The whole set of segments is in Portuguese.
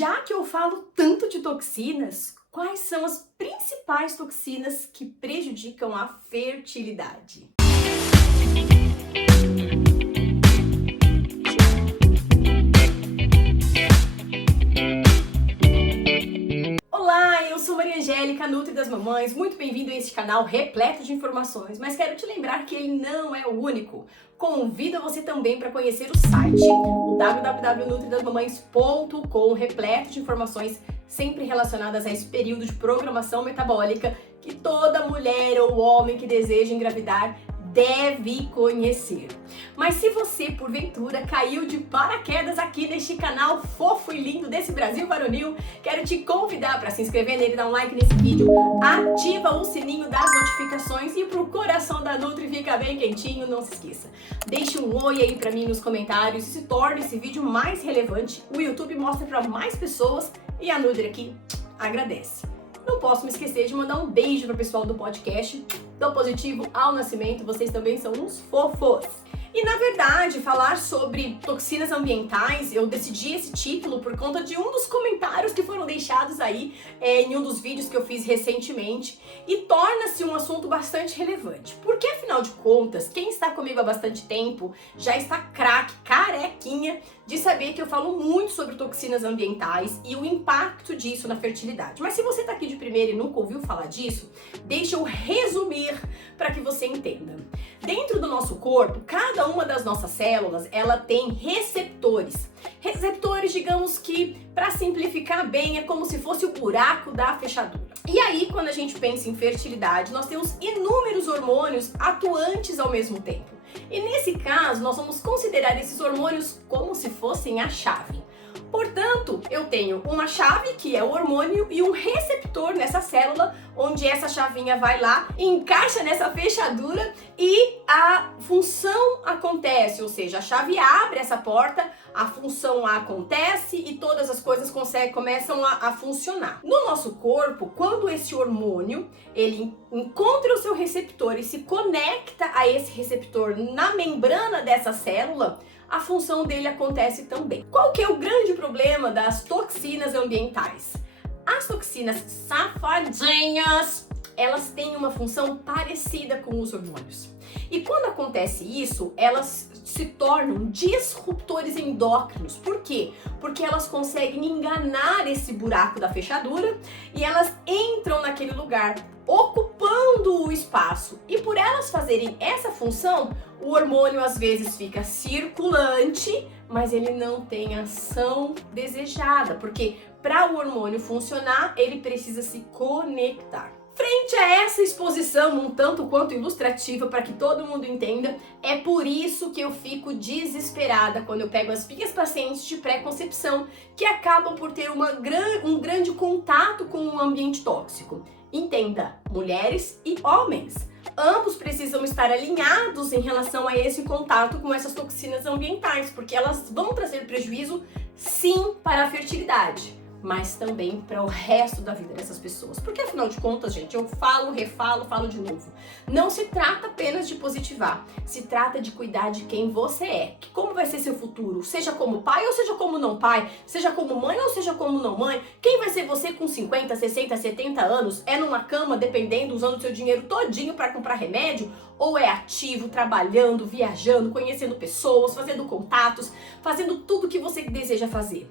Já que eu falo tanto de toxinas, quais são as principais toxinas que prejudicam a fertilidade? Olá, eu sou Maria Angélica, Nutri das Mamães, muito bem-vindo a este canal repleto de informações, mas quero te lembrar que ele não é o único. Convido você também para conhecer o site, o www.nutridasmamães.com, repleto de informações sempre relacionadas a esse período de programação metabólica que toda mulher ou homem que deseja engravidar deve conhecer. Mas se você, porventura, caiu de paraquedas aqui neste canal fofo e lindo desse Brasil varonil, quero te convidar para se inscrever nele, dar um like nesse vídeo, ativa o sininho das notificações e pro coração da Nutri ficar bem quentinho, não se esqueça. Deixe um oi aí para mim nos comentários e se torne esse vídeo mais relevante. O YouTube mostra para mais pessoas e a Nutri aqui agradece. Não posso me esquecer de mandar um beijo pro pessoal do podcast, do Positivo ao Nascimento, vocês também são uns fofos. E na verdade, falar sobre toxinas ambientais, eu decidi esse título por conta de um dos comentários que foram deixados aí em um dos vídeos que eu fiz recentemente e torna-se um assunto bastante relevante. Porque afinal de contas, quem está comigo há bastante tempo já está carequinha de saber que eu falo muito sobre toxinas ambientais e o impacto disso na fertilidade. Mas se você está aqui de primeira e nunca ouviu falar disso, deixa eu resumir para que você entenda. Dentro do nosso corpo, cada uma das nossas células, ela tem receptores. Receptores, digamos que, para simplificar bem, é como se fosse o buraco da fechadura. E aí, quando a gente pensa em fertilidade, nós temos inúmeros hormônios atuantes ao mesmo tempo. E nesse caso, nós vamos considerar esses hormônios como se fossem a chave. Portanto, eu tenho uma chave, que é o hormônio, e um receptor nessa célula, onde essa chavinha vai lá, encaixa nessa fechadura e a função acontece, ou seja, a chave abre essa porta, a função acontece e todas as coisas começam a funcionar. No nosso corpo, quando esse hormônio, ele encontra o seu receptor e se conecta a esse receptor na membrana dessa célula, a função dele acontece também. Qual que é o grande problema das toxinas ambientais? As toxinas safadinhas, elas têm uma função parecida com os hormônios. E quando acontece isso, elas se tornam disruptores endócrinos. Por quê? Porque elas conseguem enganar esse buraco da fechadura e elas entram naquele lugar, ocupando o espaço. E por elas fazerem essa função, o hormônio às vezes fica circulante, mas ele não tem ação desejada, porque para o hormônio funcionar, ele precisa se conectar. Frente a essa exposição um tanto quanto ilustrativa para que todo mundo entenda, é por isso que eu fico desesperada quando eu pego as minhas pacientes de pré-concepção que acabam por ter um grande contato com um ambiente tóxico. Entenda, mulheres e homens. Ambos precisam estar alinhados em relação a esse contato com essas toxinas ambientais, porque elas vão trazer prejuízo, sim, para a fertilidade, mas também para o resto da vida dessas pessoas. Porque afinal de contas, gente, eu falo, refalo, falo de novo. Não se trata apenas de positivar, se trata de cuidar de quem você é. Como vai ser seu futuro? Seja como pai ou seja como não pai, seja como mãe ou seja como não mãe. Quem vai ser você com 50, 60, 70 anos? É numa cama, dependendo, usando seu dinheiro todinho para comprar remédio? Ou é ativo, trabalhando, viajando, conhecendo pessoas, fazendo contatos, fazendo tudo que você deseja fazer?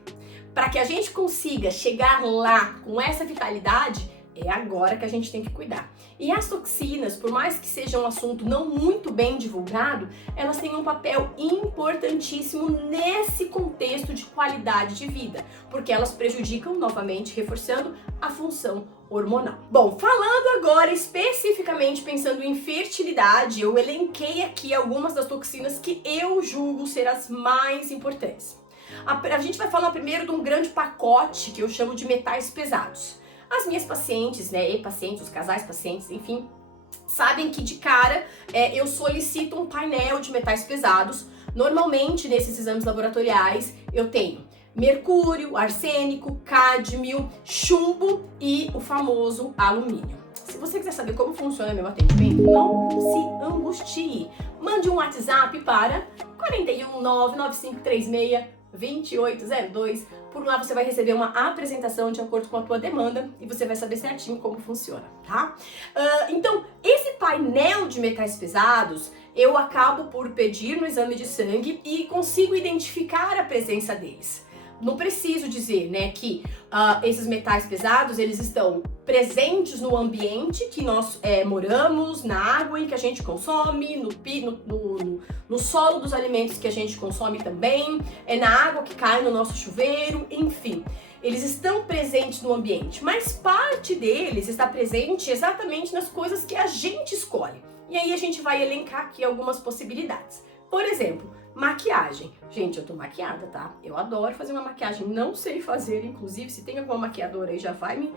Para que a gente consiga chegar lá com essa vitalidade, é agora que a gente tem que cuidar. E as toxinas, por mais que seja um assunto não muito bem divulgado, elas têm um papel importantíssimo nesse contexto de qualidade de vida, porque elas prejudicam, novamente reforçando, a função hormonal. Bom, falando agora especificamente pensando em fertilidade, eu elenquei aqui algumas das toxinas que eu julgo ser as mais importantes. A gente vai falar primeiro de um grande pacote que eu chamo de metais pesados. As minhas pacientes, né, e pacientes, os casais pacientes, enfim, sabem que de cara eu solicito um painel de metais pesados. Normalmente nesses exames laboratoriais eu tenho mercúrio, arsênico, cádmio, chumbo e o famoso alumínio. Se você quiser saber como funciona meu atendimento, não se angustie. Mande um WhatsApp para 4199536 2802 Por lá você vai receber uma apresentação de acordo com a tua demanda e você vai saber certinho como funciona, tá? Então, esse painel de metais pesados, eu acabo por pedir no exame de sangue e consigo identificar a presença deles. Não preciso dizer, né, que esses metais pesados, eles estão presentes no ambiente que nós moramos, na água em que a gente consome, no solo dos alimentos que a gente consome também, na água que cai no nosso chuveiro, enfim. Eles estão presentes no ambiente, mas parte deles está presente exatamente nas coisas que a gente escolhe. E aí a gente vai elencar aqui algumas possibilidades. Por exemplo, maquiagem. Gente, eu tô maquiada, tá? Eu adoro fazer uma maquiagem, não sei fazer, inclusive, se tem alguma maquiadora aí, já vai me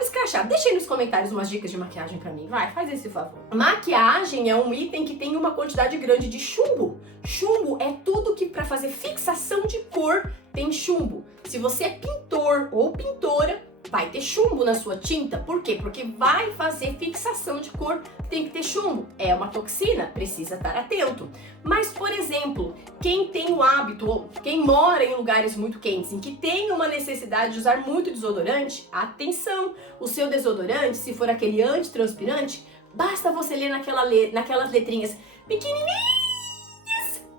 escrachar. Deixa aí nos comentários umas dicas de maquiagem pra mim, vai, faz esse favor. Maquiagem é um item que tem uma quantidade grande de chumbo. Chumbo é tudo que pra fazer fixação de cor tem chumbo. Se você é pintor ou pintora, vai ter chumbo na sua tinta. Por quê? Porque vai fazer fixação de cor, tem que ter chumbo. É uma toxina, precisa estar atento. Mas, por exemplo, quem tem o hábito, ou quem mora em lugares muito quentes, em que tem uma necessidade de usar muito desodorante, atenção! O seu desodorante, se for aquele antitranspirante, basta você ler naquelas letrinhas pequenininhas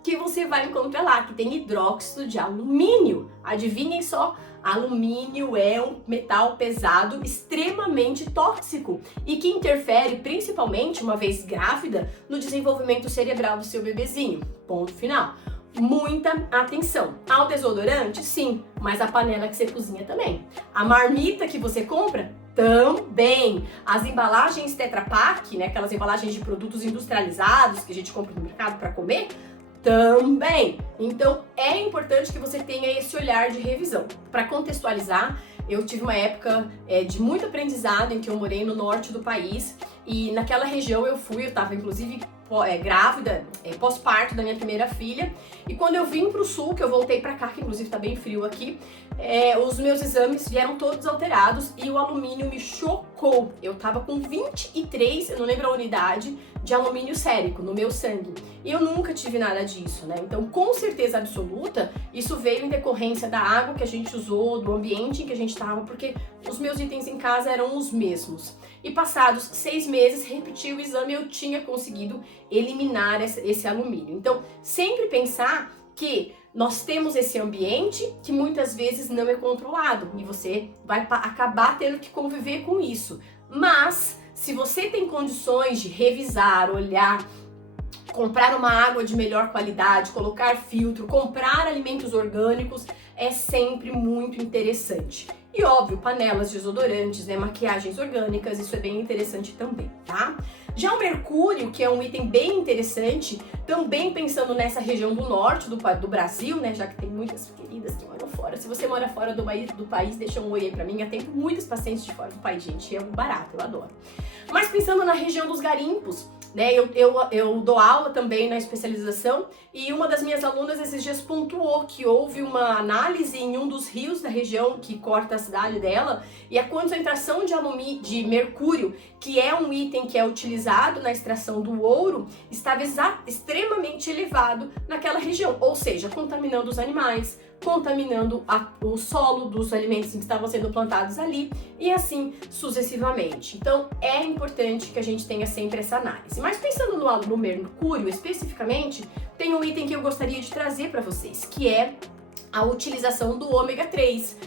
que você vai encontrar lá, que tem hidróxido de alumínio. Adivinhem só, alumínio é um metal pesado extremamente tóxico e que interfere principalmente, uma vez grávida, no desenvolvimento cerebral do seu bebezinho. Ponto final. Muita atenção. Ao desodorante, sim, mas a panela que você cozinha também. A marmita que você compra, também. As embalagens Tetra Pak, né, aquelas embalagens de produtos industrializados que a gente compra no mercado para comer, também. Então é importante que você tenha esse olhar de revisão. Para contextualizar, eu tive uma época de muito aprendizado em que eu morei no norte do país e naquela região eu estava inclusive grávida, pós-parto da minha primeira filha, e quando eu vim pro sul, que eu voltei pra cá, que inclusive tá bem frio aqui, os meus exames vieram todos alterados e o alumínio me chocou. Eu tava com 23, eu não lembro a unidade, de alumínio sérico no meu sangue. E eu nunca tive nada disso, né? Então, com certeza absoluta, isso veio em decorrência da água que a gente usou, do ambiente em que a gente tava, porque os meus itens em casa eram os mesmos. E passados 6 meses, repeti o exame e eu tinha conseguido eliminar esse alumínio. Então, sempre pensar que nós temos esse ambiente que muitas vezes não é controlado e você vai acabar tendo que conviver com isso. Mas, se você tem condições de revisar, olhar, comprar uma água de melhor qualidade, colocar filtro, comprar alimentos orgânicos, é sempre muito interessante. E óbvio, panelas, desodorantes, né, maquiagens orgânicas, isso é bem interessante também, tá? Já o mercúrio, que é um item bem interessante, também pensando nessa região do norte do Brasil, né, já que tem muitas queridas que moram fora. Se você mora fora do país, deixa um oi aí pra mim. Eu atendo muitos pacientes de fora do país, gente, é um barato, eu adoro. Mas pensando na região dos garimpos, né, eu dou aula também na especialização e uma das minhas alunas esses dias pontuou que houve uma análise em um dos rios da região que corta a cidade dela e a concentração de mercúrio, que é um item que é utilizado na extração do ouro, estava extremamente elevado naquela região, ou seja, contaminando os animais, contaminando o solo dos alimentos que estavam sendo plantados ali e assim sucessivamente. Então é importante que a gente tenha sempre essa análise. Mas pensando no mercúrio especificamente, tem um item que eu gostaria de trazer para vocês, que é a utilização do ômega 3.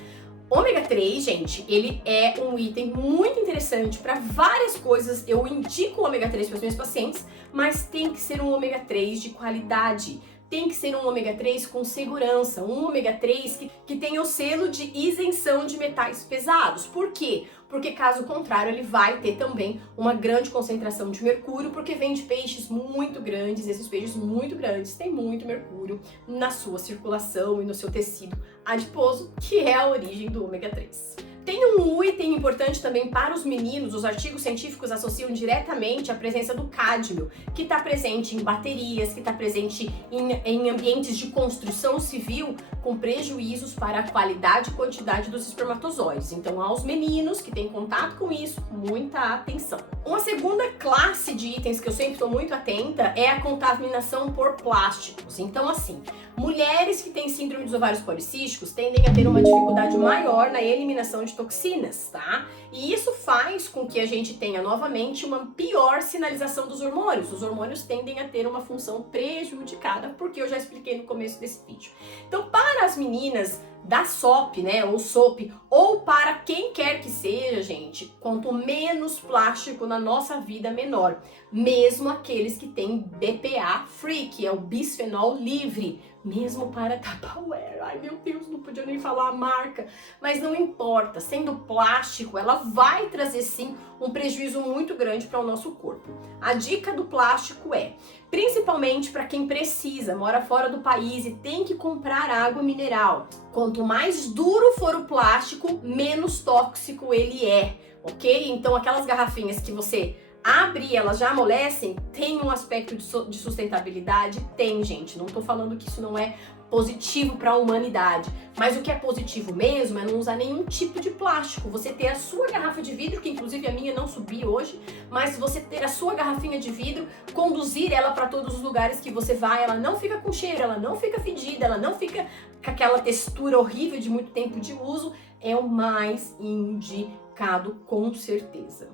Ômega 3, gente, ele é um item muito interessante para várias coisas. Eu indico o ômega 3 para os meus pacientes, mas tem que ser um ômega 3 de qualidade. Tem que ser um ômega 3 com segurança, um ômega 3 que tenha o selo de isenção de metais pesados. Por quê? Porque caso contrário ele vai ter também uma grande concentração de mercúrio, porque vem de peixes muito grandes, esses peixes muito grandes têm muito mercúrio na sua circulação e no seu tecido adiposo, que é a origem do ômega 3. Tem um item importante também para os meninos, os artigos científicos associam diretamente a presença do cádmio, que está presente em baterias, que está presente em ambientes de construção civil, com prejuízos para a qualidade e quantidade dos espermatozoides. Então, aos meninos que têm contato com isso, muita atenção. Uma segunda classe de itens que eu sempre estou muito atenta é a contaminação por plásticos. Então, assim, mulheres que têm síndrome dos ovários policísticos tendem a ter uma dificuldade maior na eliminação de toxinas, tá? E isso faz com que a gente tenha novamente uma pior sinalização dos hormônios. Os hormônios tendem a ter uma função prejudicada, porque eu já expliquei no começo desse vídeo. Então, para as meninas da SOP, né, ou SOP, ou para quem quer que seja, gente, quanto menos plástico na nossa vida, menor. Mesmo aqueles que têm BPA free, que é o bisfenol livre, mesmo para Tupperware. Ai, meu Deus, não podia nem falar a marca, mas não importa, sendo plástico, ela vai trazer sim um prejuízo muito grande para o nosso corpo. A dica do plástico é, principalmente para quem precisa, mora fora do país e tem que comprar água mineral. Quanto mais duro for o plástico, menos tóxico ele é, ok? Então aquelas garrafinhas que você abre e elas já amolecem, tem um aspecto de sustentabilidade? Tem, gente. Não tô falando que isso não é positivo para a humanidade, mas o que é positivo mesmo é não usar nenhum tipo de plástico. Você ter a sua garrafa de vidro, que inclusive a minha não subi hoje, mas você ter a sua garrafinha de vidro, conduzir ela para todos os lugares que você vai, ela não fica com cheiro, ela não fica fedida, ela não fica com aquela textura horrível de muito tempo de uso, é o mais indicado com certeza.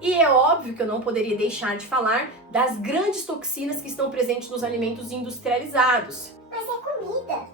E é óbvio que eu não poderia deixar de falar das grandes toxinas que estão presentes nos alimentos industrializados. Mas é comida.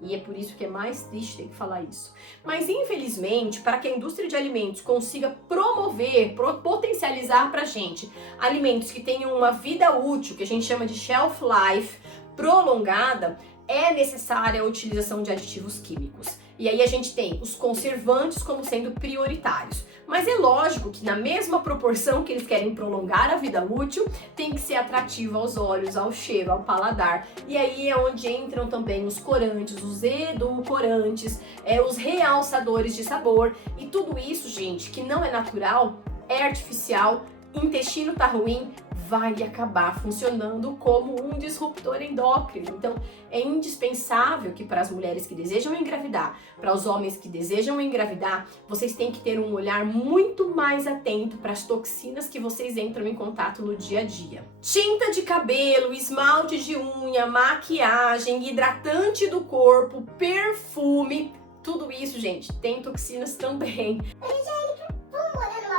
E é por isso que é mais triste ter que falar isso. Mas infelizmente, para que a indústria de alimentos consiga promover, potencializar pra gente alimentos que tenham uma vida útil, que a gente chama de shelf life prolongada, é necessária a utilização de aditivos químicos. E aí a gente tem os conservantes como sendo prioritários. Mas é lógico que na mesma proporção que eles querem prolongar a vida útil, tem que ser atrativo aos olhos, ao cheiro, ao paladar. E aí é onde entram também os corantes, os edulcorantes, os realçadores de sabor. E tudo isso, gente, que não é natural, é artificial, intestino tá ruim, vai acabar funcionando como um disruptor endócrino. Então, é indispensável que para as mulheres que desejam engravidar, para os homens que desejam engravidar, vocês têm que ter um olhar muito mais atento para as toxinas que vocês entram em contato no dia a dia. Tinta de cabelo, esmalte de unha, maquiagem, hidratante do corpo, perfume, tudo isso, gente, tem toxinas também.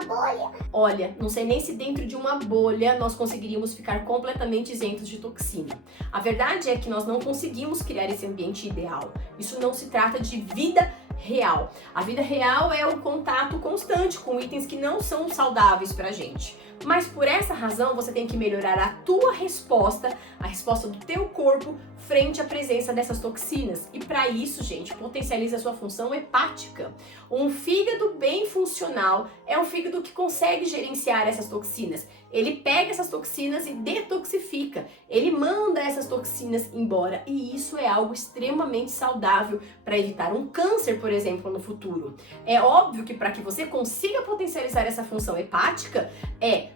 Bolha. Olha, não sei nem se dentro de uma bolha nós conseguiríamos ficar completamente isentos de toxina. A verdade é que nós não conseguimos criar esse ambiente ideal. Isso não se trata de vida real. A vida real é o contato constante com itens que não são saudáveis pra gente. Mas por essa razão você tem que melhorar a tua resposta, a resposta do teu corpo frente à presença dessas toxinas. E para isso, gente, potencializa a sua função hepática. Um fígado bem funcional é um fígado que consegue gerenciar essas toxinas. Ele pega essas toxinas e detoxifica. Ele manda essas toxinas embora. E isso é algo extremamente saudável para evitar um câncer, por exemplo, no futuro. É óbvio que para que você consiga potencializar essa função hepática,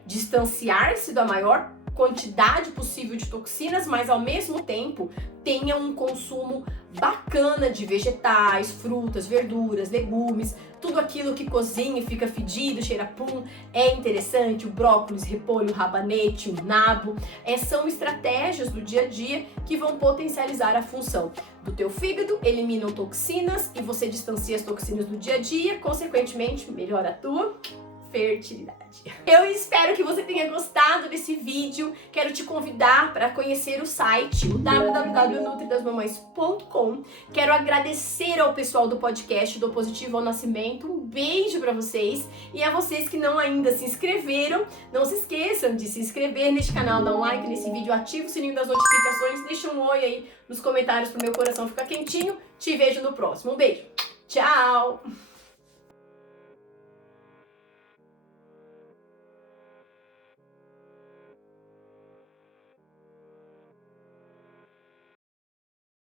distanciar-se da maior quantidade possível de toxinas, mas ao mesmo tempo tenha um consumo bacana de vegetais, frutas, verduras, legumes, tudo aquilo que cozinha e fica fedido, cheira pum, é interessante, o brócolis, repolho, o rabanete, o nabo, são estratégias do dia a dia que vão potencializar a função do teu fígado, eliminam toxinas e você distancia as toxinas do dia a dia, consequentemente melhora a tua fertilidade. Eu espero que você tenha gostado desse vídeo. Quero te convidar para conhecer o site, o www.nutridasmamães.com. Quero agradecer ao pessoal do podcast do Positivo ao Nascimento. Um beijo para vocês e a vocês que não ainda se inscreveram, não se esqueçam de se inscrever neste canal, dar um like nesse vídeo, ativa o sininho das notificações, deixa um oi aí nos comentários pro meu coração ficar quentinho. Te vejo no próximo. Um beijo. Tchau.